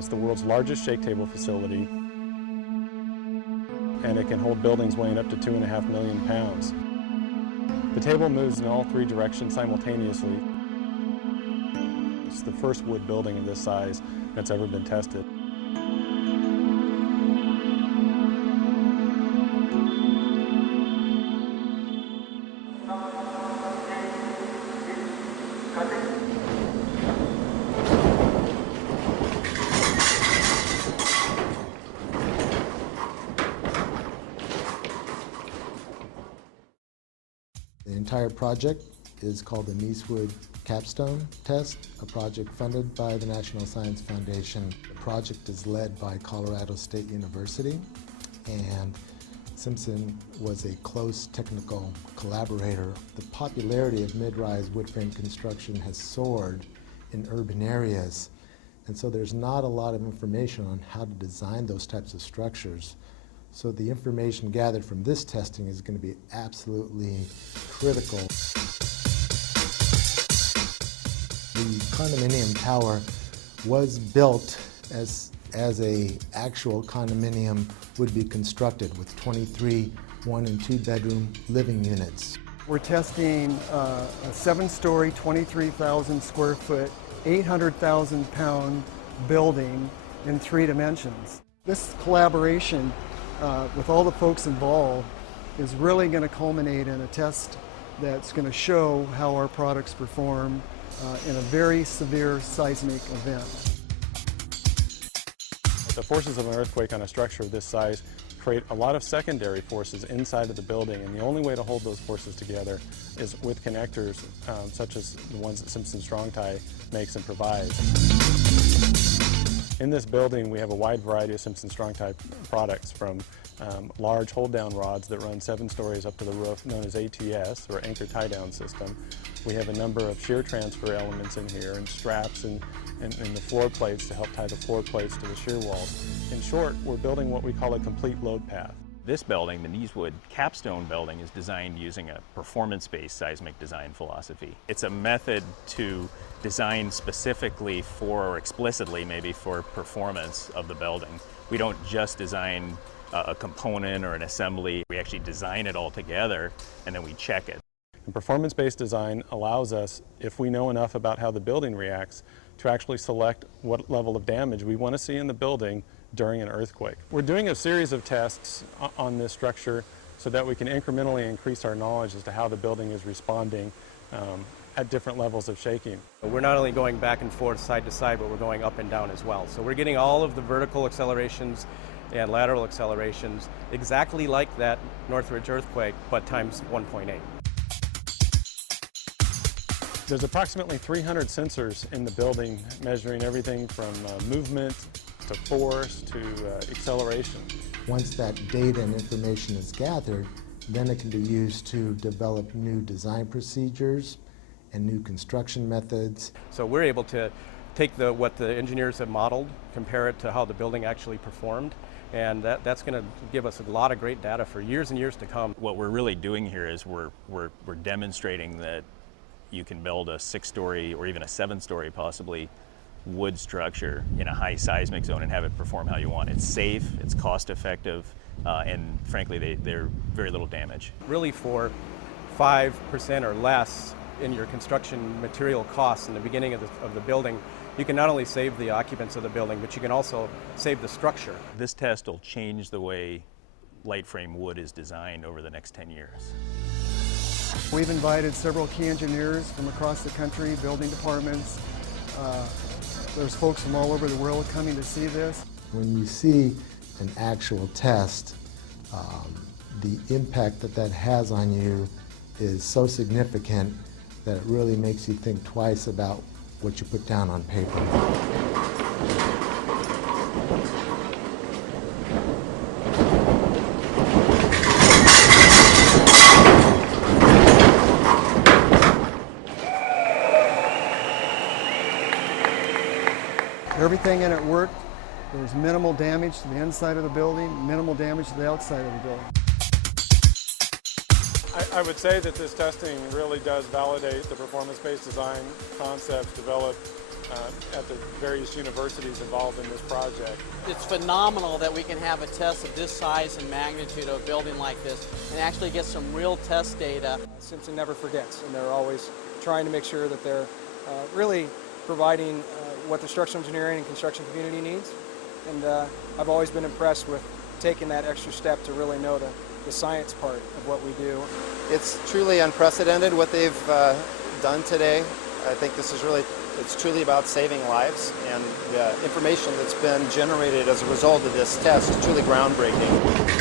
It's the world's largest shake table facility, and it can hold buildings weighing up to 2.5 million pounds. The table moves in all 3 directions simultaneously. It's the first wood building of this size that's ever been tested. The entire project is called the Niecewood Capstone Test, a project funded by the National Science Foundation. The project is led by Colorado State University, and Simpson was a close technical collaborator. The popularity of mid-rise wood frame construction has soared in urban areas, and so there's not a lot of information on how to design those types of structures. So the information gathered from this testing is going to be absolutely critical. The condominium tower was built as a actual condominium would be constructed with 23 1- and 2-bedroom living units. We're testing a 7-story, 23,000 square foot, 800,000 pound building in 3 dimensions. This collaboration with all the folks involved is really going to culminate in a test that's going to show how our products perform in a very severe seismic event. The forces of an earthquake on a structure of this size create a lot of secondary forces inside of the building, and the only way to hold those forces together is with connectors such as the ones that Simpson Strong-Tie makes and provides. In this building, we have a wide variety of Simpson Strong-Tie products, from large hold-down rods that run 7 stories up to the roof, known as ATS, or Anchor Tie-Down System. We have a number of shear transfer elements in here, and straps and the floor plates to help tie the floor plates to the shear walls. In short, we're building what we call a complete load path. This building, the Niecewood Capstone building, is designed using a performance-based seismic design philosophy. It's a method to design specifically for, or explicitly maybe, for performance of the building. We don't just design a component or an assembly. We actually design it all together, and then we check it. And performance-based design allows us, if we know enough about how the building reacts, to actually select what level of damage we want to see in the building during an earthquake. We're doing a series of tests on this structure so that we can incrementally increase our knowledge as to how the building is responding at different levels of shaking. We're not only going back and forth, side to side, but we're going up and down as well. So we're getting all of the vertical accelerations and lateral accelerations exactly like that Northridge earthquake, but times 1.8. There's approximately 300 sensors in the building, measuring everything from movement to force to acceleration. Once that data and information is gathered, then it can be used to develop new design procedures and new construction methods. So we're able to take what the engineers have modeled, compare it to how the building actually performed, and that's going to give us a lot of great data for years and years to come. What we're really doing here is we're demonstrating that you can build a 6-story or even a 7-story possibly wood structure in a high seismic zone and have it perform how you want. It's safe, it's cost effective, and frankly they're very little damage. Really, for 5% or less in your construction material costs in the beginning of the building, you can not only save the occupants of the building, but you can also save the structure. This test will change the way light frame wood is designed over the next 10 years. We've invited several key engineers from across the country, building departments. There's folks from all over the world coming to see this. When you see an actual test, the impact that has on you is so significant that it really makes you think twice about what you put down on paper. Everything in it worked. There was minimal damage to the inside of the building, minimal damage to the outside of the building. I would say that this testing really does validate the performance-based design concepts developed at the various universities involved in this project. It's phenomenal that we can have a test of this size and magnitude of a building like this and actually get some real test data. Simpson never forgets, and they're always trying to make sure that they're really providing what the structural engineering and construction community needs. And I've always been impressed with taking that extra step to really know the science part of what we do. It's truly unprecedented what they've done today. I think this is it's truly about saving lives, and the information that's been generated as a result of this test is truly groundbreaking.